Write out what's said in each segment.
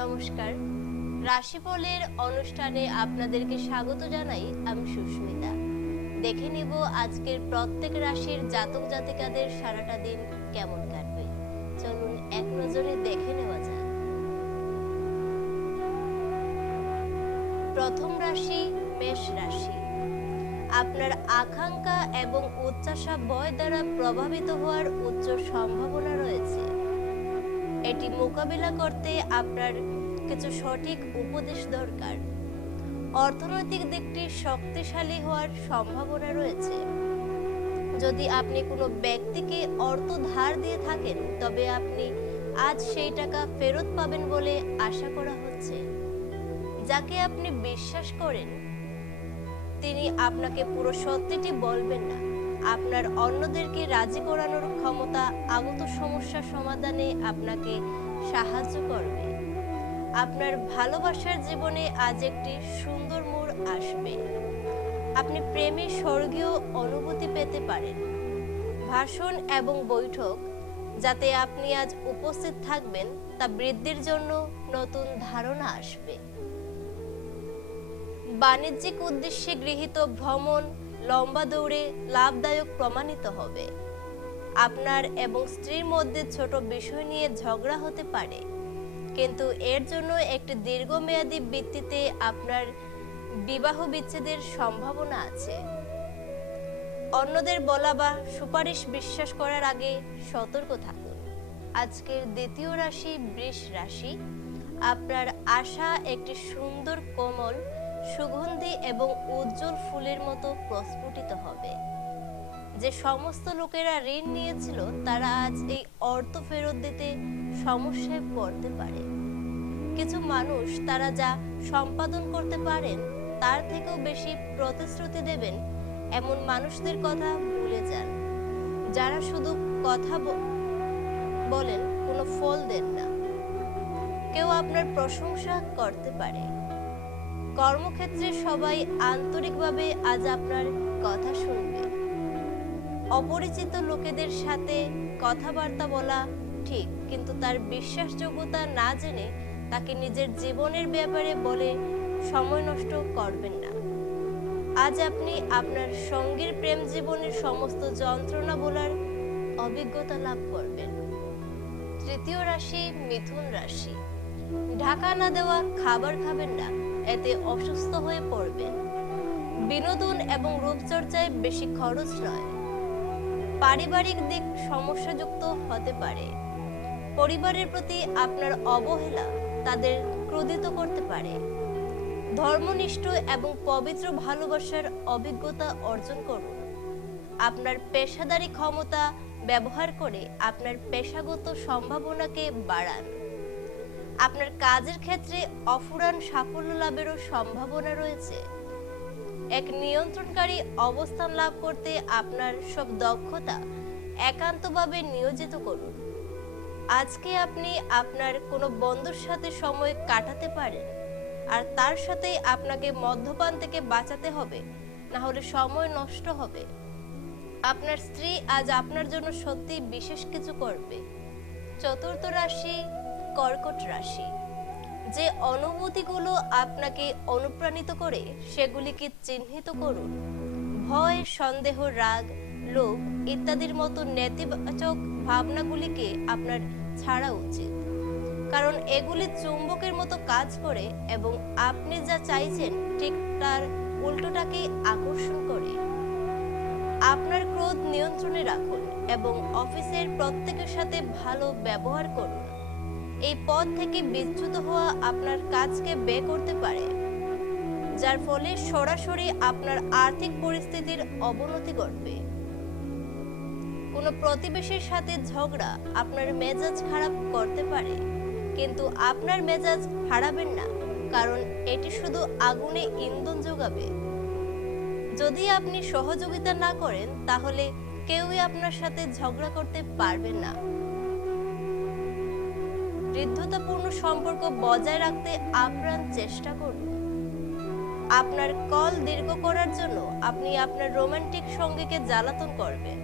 নমস্কার, রাশিফলের অনুষ্ঠানে আপনাদেরকে স্বাগত জানাই। আমি সুস্মিতা। দেখে নিব আজকের প্রত্যেক রাশির জাতক জাতিকাদের সারাটা দিন কেমন কাটবে। চলুন এক নজরে দেখে নেওয়া যাক। প্রথম রাশি মেষ রাশি। আপনার আকাঙ্ক্ষা এবং উচ্চাশা ভয় দ্বারা প্রভাবিত হওয়ার উচ্চ সম্ভাবনা রয়েছে। এটি মোকাবিলা করতে আপনার কিছু সঠিক উপদেশ দরকার। অর্থনৈতিক দিকটি শক্তিশালী হওয়ার সম্ভাবনা রয়েছে। যদি আপনি কোনো ব্যক্তিকে অর্থ ধার দিয়ে থাকেন, তবে আপনি আজ সেই টাকা ফেরত পাবেন বলে আশা করা হচ্ছে। যাকে আপনি বিশ্বাস করেন, তিনি আপনাকে পুরো সত্যিটি বলবেন না। আপনার অন্যদেরকে রাজি করানোর ক্ষমতা আগত সমস্যা সমাধানে আপনাকে সাহায্য করবে। আপনার ভালোবাসার জীবনে আজ একটি সুন্দর মোড় আসবে। আপনি প্রেমে স্বর্গীয় অনুভূতি পেতে পারেন। ভাষণ এবং বৈঠক যাতে আপনি আজ উপস্থিত থাকবেন, তা বৃদ্ধির জন্য নতুন ধারণা আসবে। বাণিজ্যিক উদ্দেশ্যে গৃহীত ভ্রমণ লম্বা দৌড়ে লাভদায়ক প্রমাণিত হবে। আপনার এবং স্ত্রীর মধ্যে ছোট বিষয় নিয়ে ঝগড়া হতে পারে, কিন্তু এর জন্য একটি দীর্ঘমেয়াদী ভিত্তিতে আপনার বিবাহ বিচ্ছেদের সম্ভাবনা আছে। অন্যদের বলা বা সুপারিশ বিশ্বাস করার আগে সতর্ক থাকুন। আজকের দ্বিতীয় রাশি বৃষ রাশি। আপনার আশা একটি সুন্দর কোমল সুগন্ধি এবং উজ্জ্বল ফুলের মতো প্রস্ফুটিত হবে। যে সমস্ত লোকেরা ঋণ নিয়েছিল, তারা আজ এই অর্থ ফেরত দিতে সমস্যায় পড়তে পারে। কিছু মানুষ তারা যা সম্পাদন করতে পারেন তার থেকেও বেশি প্রতিশ্রুতি দেবেন এমন মানুষদের কথা ভুলে যান, যারা শুধু কথা বলেন, কোনো ফল দেন না। কেউ আপনার প্রশংসা করতে পারে। কর্মক্ষেত্রে সবাই আন্তরিকভাবে আজ আপনার কথা শুনবে। অপরিচিত লোকেদের সাথে কথাবার্তা বলা ঠিক, কিন্তু তার বিশ্বাসযোগ্যতা না জেনে তাকে নিজের জীবনের ব্যাপারে বলে সময় নষ্ট করবেন না। আজ আপনি আপনার সঙ্গীর প্রেম জীবনের সমস্ত যন্ত্রণা বলার অভিজ্ঞতা লাভ করবেন। তৃতীয় রাশি মিথুন রাশি। ঢাকা না দেওয়া খাবার খাবেন না, এতে অসুস্থ হয়ে পড়বেন। বিনোদন এবং রূপচর্চায় বেশি খরচ নয়। পারিবারিক দিক সমস্যাযুক্ত হতে পারে। পরিবারের প্রতি আপনার অবহেলা তাদের ক্রোধিত করতে পারে। ধর্মনিষ্ঠ এবং পবিত্র ভালোবাসার অভিজ্ঞতা অর্জন করুন। আপনার পেশাদারী ক্ষমতা ব্যবহার করে আপনার পেশাগত সম্ভাবনাকে বাড়ান। আপনার কাজের ক্ষেত্রে অফুরান সাফল্য লাভেরও সম্ভাবনা রয়েছে। এক নিয়ন্ত্রণকারী অবস্থান লাভ করতে আপনার সব দক্ষতা একান্তভাবে নিয়োজিত করুন। আজকে আপনি আপনার কোনো বন্ধুর সাথে সময় কাটাতে পারেন, আর তার সাথে আপনাকে মদ্যপান থেকে বাঁচাতে হবে, না হলে সময় নষ্ট হবে। আপনার স্ত্রী আজ আপনার জন্য সত্যি বিশেষ কিছু করবে। চতুর্থ রাশি কর্কট রাশি। যে অনুভূতিগুলো আপনাকে অনুপ্রাণিত করে সেগুলিকে চিহ্নিত করুন। ভয়, সন্দেহ, রাগ, লোভ ইত্যাদির মতো নেতিবাচক ভাবনাগুলিকে আপনার ছাড়া উচিত, কারণ এগুলি চুম্বকের মতো কাজ করে এবং আপনি যা চাইছেন ঠিক তার উল্টোটাকে আকর্ষণ করে। আপনার ক্রোধ নিয়ন্ত্রণে রাখুন এবং অফিসের প্রত্যেকের সাথে ভালো ব্যবহার করুন। এই পথ থেকে বিচ্যুত হওয়া আপনার কাজকে ব্যয় করতে পারে, যার ফলে সরাসরি আপনার আর্থিক পরিস্থিতির অবনতি ঘটবে। কোনো প্রতিবেশীর সাথে ঝগড়া আপনার মেজাজ খারাপ করতে পারে, কিন্তু আপনার মেজাজ হারাবেন না, কারণ এটি শুধু আগুনে ইন্ধন যোগাবে। যদি আপনি সহযোগিতা না করেন, তাহলে কেউই আপনার সাথে ঝগড়া করতে পারবে না। বন্ধুত্বপূর্ণ সম্পর্ক বজায় রাখতে আপ্রাণ চেষ্টা করুন। আপনার কল দীর্ঘ করার জন্য আপনি আপনার রোমান্টিক সঙ্গীকে জ্বালাতন করবেন।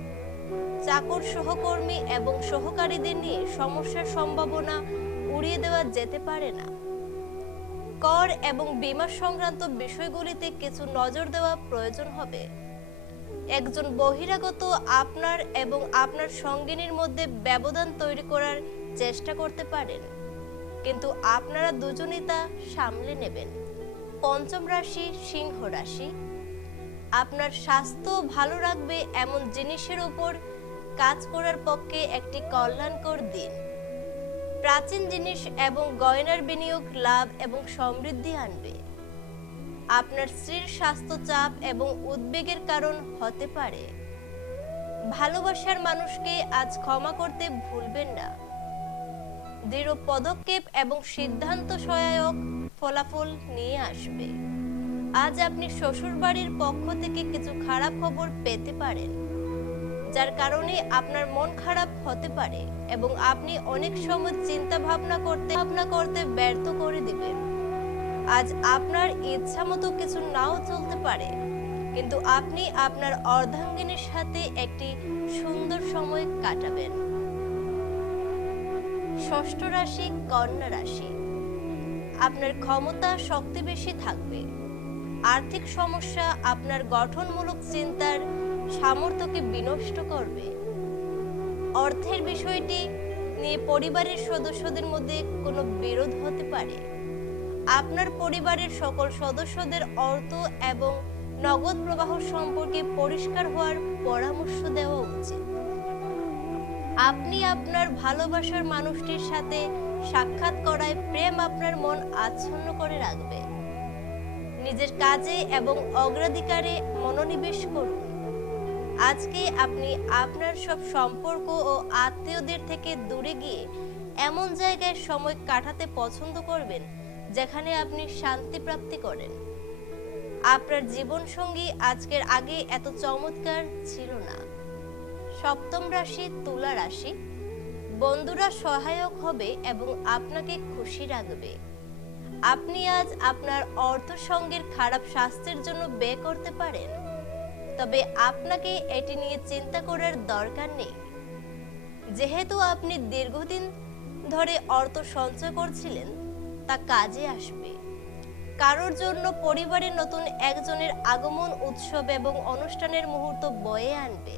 চাকর, সহকর্মী এবং সহকারীদের নিয়ে সমস্যার সম্ভাবনা উড়িয়ে দেওয়া যেতে পারে না। কর এবং বীমা সংক্রান্ত বিষয়গুলিতে কিছু নজর দেওয়া প্রয়োজন হবে। একজন বহিরাগত আপনার এবং আপনার সঙ্গিনীর মধ্যে ব্যবধান তৈরি করার চেষ্টা করতে পারেন, কিন্তু আপনারা দুজনেই তা সামলে নেবেন। পঞ্চম রাশি সিংহ রাশি। আপনার স্বাস্থ্য ভালো রাখবে এমন জিনিসের উপর কাজ করার পক্ষে একটি কল্যাণকর দিন। প্রাচীন জিনিস এবং গয়নার বিনিয়োগ লাভ এবং সমৃদ্ধি আনবে। আপনার স্ত্রীর স্বাস্থ্য চাপ এবং উদ্বেগের কারণ হতে পারে। ভালোবাসার মানুষকে আজ ক্ষমা করতে ভুলবেন না। দৃঢ় পদক্ষেপ এবং সিদ্ধান্ত সহায়ক ফলাফল নিয়ে আসবে। আজ আপনি শ্বশুরবাড়ির পক্ষ থেকে কিছু খারাপ খবর পেতে পারেন, যার কারণে আপনার মন খারাপ হতে পারে এবং আপনি অনেক সময় চিন্তা ভাবনা করতে ব্যর্থ করে দিবেন। আজ আপনার ইচ্ছা মতো কিছু নাও চলতে পারে, কিন্তু আপনি আপনার অর্ধাঙ্গিনীর সাথে একটি সুন্দর সময় কাটাবেন। ষষ্ঠ রাশি কন্যা রাশি। আপনার ক্ষমতা শক্তি বেশি থাকবে। আর্থিক সমস্যা আপনার গঠনমূলক চিন্তার সামর্থ্যকে বিনষ্ট করবে। অর্থের বিষয়টি নিয়ে পরিবারের সদস্যদের মধ্যে কোনো বিরোধ হতে পারে। আপনার পরিবারের সকল সদস্যদের অর্থ এবং নগদ প্রবাহ সম্পর্কে পরিষ্কার হওয়ার পরামর্শ দেওয়া উচিত। আপনি আপনার ভালোবাসার মানুষটির সাথে সাক্ষাৎ করায় প্রেম আপনার মন আচ্ছন্ন করে রাখবে। নিজের কাজে এবং অগ্রাধিকারে মনোনিবেশ করুন। আজকে আপনি আপনার সব সম্পর্ক ও আত্মীয়দের থেকে দূরে গিয়ে এমন জায়গায় সময় কাটাতে পছন্দ করবেন যেখানে আপনি শান্তি প্রাপ্তি করেন। আপনার জীবনসঙ্গী আজকের আগে এত চমৎকার ছিল না। সপ্তম রাশি তুলা রাশি। বন্ধুরা সহায়ক হবে এবং আপনাকে খুশি রাখবে। আপনি আজ আপনার অর্থ সঙ্গীর খারাপ স্বাস্থ্যের জন্য ব্যয় করতে পারেন, তবে আপনাকে এটি নিয়ে চিন্তা করার দরকার নেই, যেহেতু আপনি দীর্ঘদিন ধরে অর্থ সঞ্চয় করছিলেন তা কাজে আসবে। কারোর জন্য পরিবারের নতুন একজনের আগমন উৎসব এবং অনুষ্ঠানের মুহূর্ত বয়ে আনবে।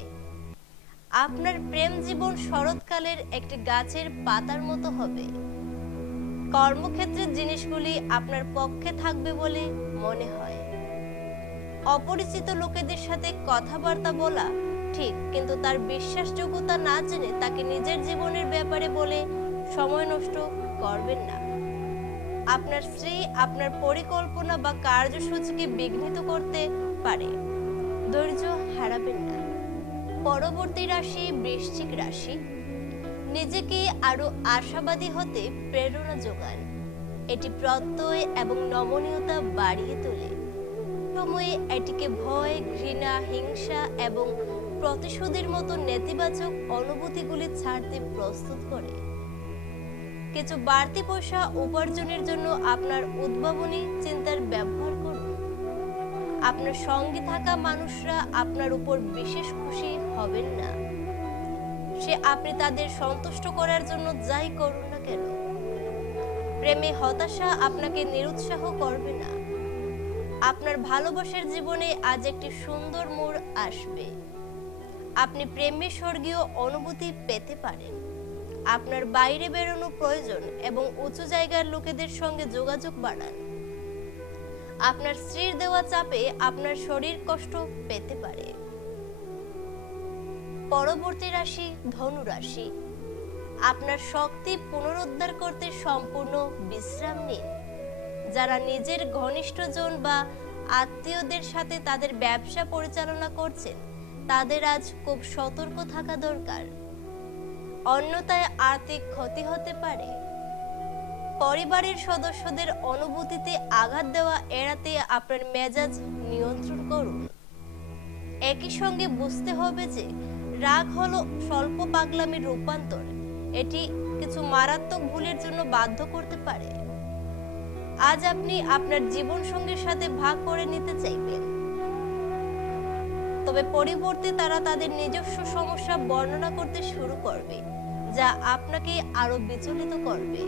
আপনার প্রেম জীবন শরৎকালের একটি গাছের পাতার মতো হবে। কর্মক্ষেত্রের জিনিসগুলি আপনার পক্ষে থাকবে বলে মনে হয়। অপরিচিত লোকেদের সাথে কথাবার্তা বলা ঠিক, কিন্তু তার বিশ্বাসযোগ্যতা না জেনে তাকে নিজের জীবনের ব্যাপারে বলে সময় নষ্ট করবেন না। আপনার স্ত্রী আপনার পরিকল্পনা বা কার্যসূচিকে বিঘ্নিত করতে পারে। ধৈর্য হারাবেন না। পরবর্তী রাশি বৃশ্চিক রাশি। নিজেকে আরো আশাবাদী হতে প্রেরণা যোগান। এটি প্রত্যয় এবং নমনীয়তা বাড়িয়ে তোলে। সময়ে এটিকে ভয়, ঘৃণা, হিংসা এবং প্রতিশোধের মতো নেতিবাচক অনুভূতিগুলি ছাড়তে প্রস্তুত করে। কিছু বাড়তি পয়সা উপার্জনের জন্য আপনার উদ্ভাবনী চিন্তার ব্যবহার করুন। আপনার সঙ্গে থাকা মানুষরা আপনার উপর বিশেষ খুশি হবেন না, সে আপনি তাদের সন্তুষ্ট করার জন্য যাই করুন না কেন। প্রেমে হতাশা আপনাকে নিরুৎসাহ করবে না। আপনার ভালোবাসার জীবনে আজ একটি সুন্দর মোড় আসবে। আপনি প্রেমে স্বর্গীয় অনুভূতি পেতে পারেন। আপনার বাইরে বেরোনো প্রয়োজন এবং উঁচু জায়গার লোকেদের সঙ্গে যোগাযোগ বাড়ান। আপনার স্ত্রীর দেওয়া চাপে আপনার শরীর কষ্ট পেতে পারে। পরবর্তী রাশি ধনু রাশি। আপনার শক্তি পুনরুদ্ধার করতে সম্পূর্ণ বিশ্রাম নিন। যারা নিজের ঘনিষ্ঠজন বা আত্মীয়দের সাথে তাদের ব্যবসা পরিচালনা করছেন তাদের আজ খুব সতর্ক থাকা দরকার, অন্যথায় আর্থিক ক্ষতি হতে পারে। পরিবারের সদস্যদের অনুভূতিতে আঘাত দেওয়া এড়াতে আপনার মেজাজ নিয়ন্ত্রণ করুন। একই সঙ্গে বুঝতে হবে যে রাগ হলো স্বল্প পাগলামির রূপান্তর। এটি কিছু মারাত্মক ভুলের জন্য বাধ্য করতে পারে। আজ আপনি আপনার জীবন সঙ্গীর সাথে ভাগ করে নিতে চাইবেন, তবে পরিবর্তে তারা তাদের নিজস্ব সমস্যা বর্ণনা করতে শুরু করবে, যা আপনাকে আরো বিচলিত করবে।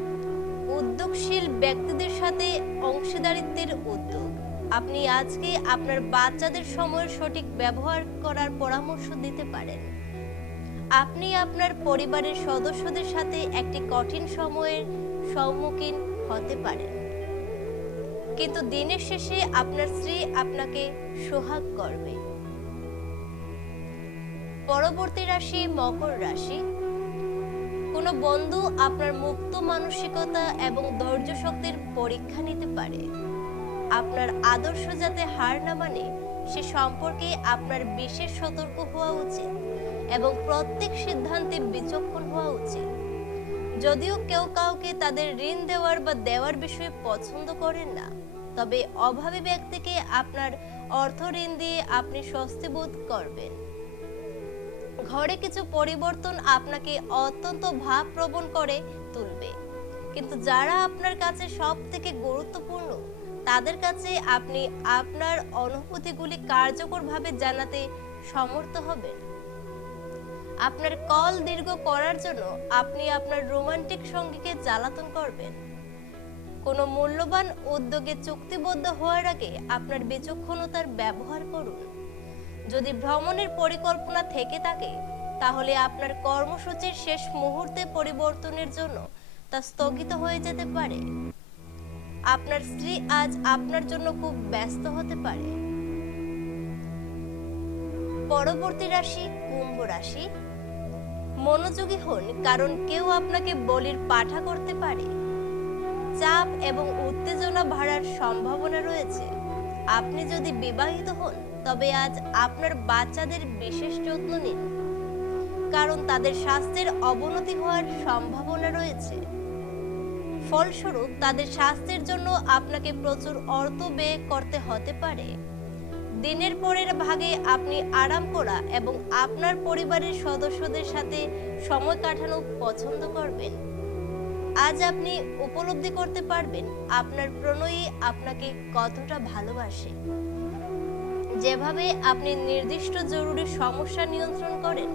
উদ্যোগশীল ব্যক্তিদের সাথে অংশীদারিত্বের উদ্যোগ। আপনি আজকে আপনার বাচ্চাদের সময়ের সঠিক ব্যবহার করার পরামর্শ দিতে পারেন। আপনি আপনার পরিবারের সদস্যদের সাথে একটি কঠিন সময়ের সম্মুখীন হতে পারেন, কিন্তু দিনের শেষে আপনার স্ত্রী আপনাকে সোহাগ করবে। পরবর্তী রাশি মকর রাশি। কোনো বন্ধু আপনার মুক্ত মানসিকতা এবং ধৈর্য শক্তির পরীক্ষা নিতে পারে। আপনার আদর্শ যাতে হার না মানে সে সম্পর্কে আপনার বিশেষ সতর্ক হওয়া উচিত এবং প্রত্যেক সিদ্ধান্তে বিচক্ষণ হওয়া উচিত। যদিও কেউ কাউকে তাদের ঋণ দেওয়ার বা দেওয়ার বিষয়ে পছন্দ করেন না, তবে অভাবী ব্যক্তিকে আপনার অর্থ ঋণ দিয়ে আপনি স্বস্তি বোধ করবেন। ঘরে কিছু পরিবর্তন আপনাকে অত্যন্ত ভাবপ্রবণ করে তুলবে, কিন্তু যারা আপনার কাছে সবথেকে গুরুত্বপূর্ণ তাদের কাছে আপনি আপনার অনুভূতিগুলি কার্যকরভাবে জানাতে সমর্থ হবেন। আপনার কল দীর্ঘ করার জন্য আপনি আপনার রোমান্টিক সঙ্গীকে জ্বালাতন করবেন। কোনো মূল্যবান উদ্যোগে চুক্তিবদ্ধ হওয়ার আগে আপনার বিচক্ষণতার ব্যবহার করুন। যদি ভ্রমণের পরিকল্পনা থেকে থাকে তাহলে আপনার কর্মসূচির শেষ মুহূর্তে পরিবর্তনের জন্য তা স্থগিত হয়ে যেতে পারে। আপনার স্ত্রী আজ আপনার জন্য খুব ব্যস্ত হতে পারে। পরবর্তী রাশি কুম্ভ রাশি। মনোযোগী হন, কারণ কেউ আপনাকে বলির পাঠা করতে পারে। চাপ এবং উত্তেজনা বাড়ার সম্ভাবনা রয়েছে। আপনি যদি বিবাহিত হন তবে আজ আপনার বাচ্চাদের বিশেষ যত্ন নিন, কারণ তাদের স্বাস্থ্যের অবনতি হওয়ার সম্ভাবনা রয়েছে। ফলস্বরূপ তাদের স্বাস্থ্যের জন্য আপনাকে প্রচুর অর্থ ব্যয় করতে হতে পারে। দিনের পরের ভাগে আপনি আরাম করা এবং আপনার পরিবারের সদস্যদের সাথে সময় কাটানো পছন্দ করবেন। আজ আপনি উপলব্ধি করতে পারবেন আপনার প্রণয়ী আপনাকে কতটা ভালোবাসে। যেভাবে আপনি নির্দিষ্ট জরুরি সমস্যা নিয়ন্ত্রণ করেন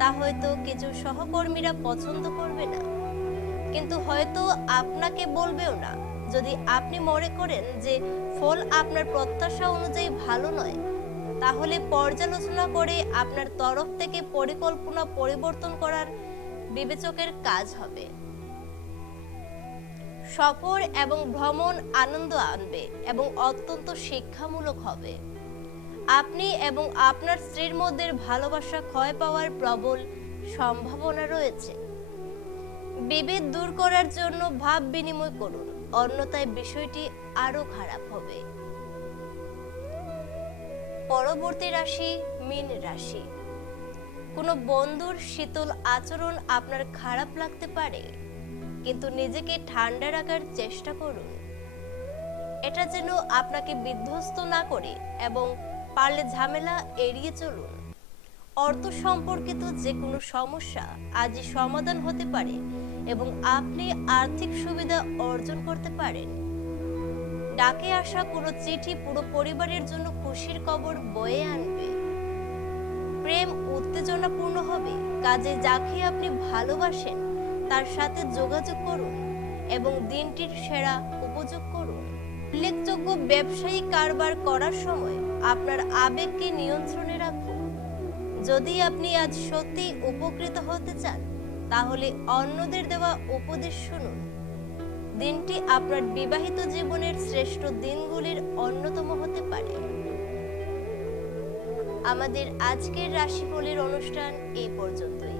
তা হয়তো কিছু সহকর্মীরা পছন্দ করবে না, কিন্তু হয়তো আপনাকে বলবেও না। যদি আপনি মনে করেন যে ফল আপনার প্রত্যাশা অনুযায়ী ভালো নয়, তাহলে পর্যালোচনা করে আপনার তরফ থেকে পরিকল্পনা পরিবর্তন করার বিবেচকের কাজ হবে। সফর এবং ভ্রমণ আনন্দ আনবে এবং অত্যন্ত শিক্ষামূলক হবে। আপনি এবং আপনার স্ত্রীর মধ্যে ভালোবাসা ক্ষয় পাওয়ার প্রবল সম্ভাবনা রয়েছে। বিভেদ দূর করার জন্য ভাব বিনিময় করুন, অন্যথায় বিষয়টি আরো খারাপ হবে। পরবর্তী রাশি মীন রাশি। কোনো বন্ধুর শীতল আচরণ আপনার খারাপ লাগতে পারে, কিন্তু নিজেকে ঠান্ডা রাখার চেষ্টা করুন। এটা যেন আপনাকে বিধ্বস্ত না করে এবং পারলে ঝামেলা এড়িয়ে চলুন। অর্থ সম্পর্কিত যে কোনো সমস্যা আজই সমাধান হতে পারে এবং আপনি আর্থিক সুবিধা অর্জন করতে পারেন। ডাকে আসা কোনো চিঠি পুরো পরিবারের জন্য খুশির খবর বয়ে আনবে। প্রেম উত্তেজনাপূর্ণ হবে, কাজে যাকে আপনি ভালোবাসেন তার সাথে যোগাযোগ করুন এবং দিনটির সেরা উপযোগ করুন। উল্লেখযোগ্য ব্যবসায়ী কারবার করার সময় আপনার আবেগকে নিয়ন্ত্রণে রাখুন। যদি আপনি আজ সত্যি উপকৃত হতে চান তাহলে অন্যদের দেওয়া উপদেশ শুনুন। দিনটি আপনার বিবাহিত জীবনের শ্রেষ্ঠ দিনগুলির অন্যতম হতে পারে। আমাদের আজকের রাশিফলের অনুষ্ঠান এই পর্যন্তই।